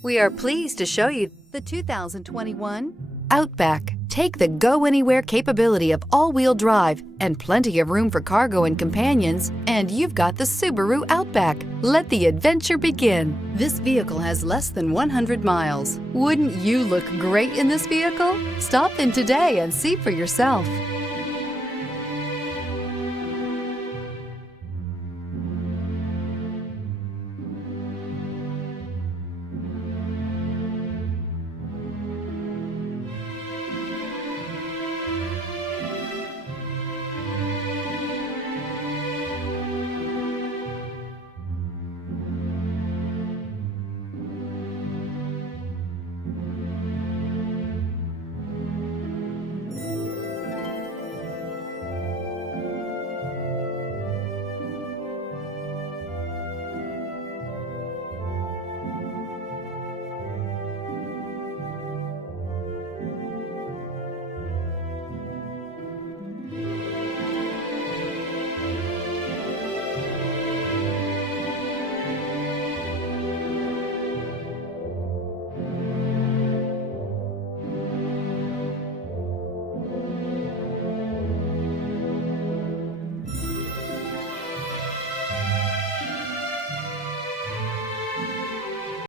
We are pleased to show you the 2021 Outback. Take the go-anywhere capability of all-wheel drive and plenty of room for cargo and companions, and you've got the Subaru Outback. Let the adventure begin. This vehicle has less than 100 miles. Wouldn't you look great in this vehicle? Stop in today and see for yourself.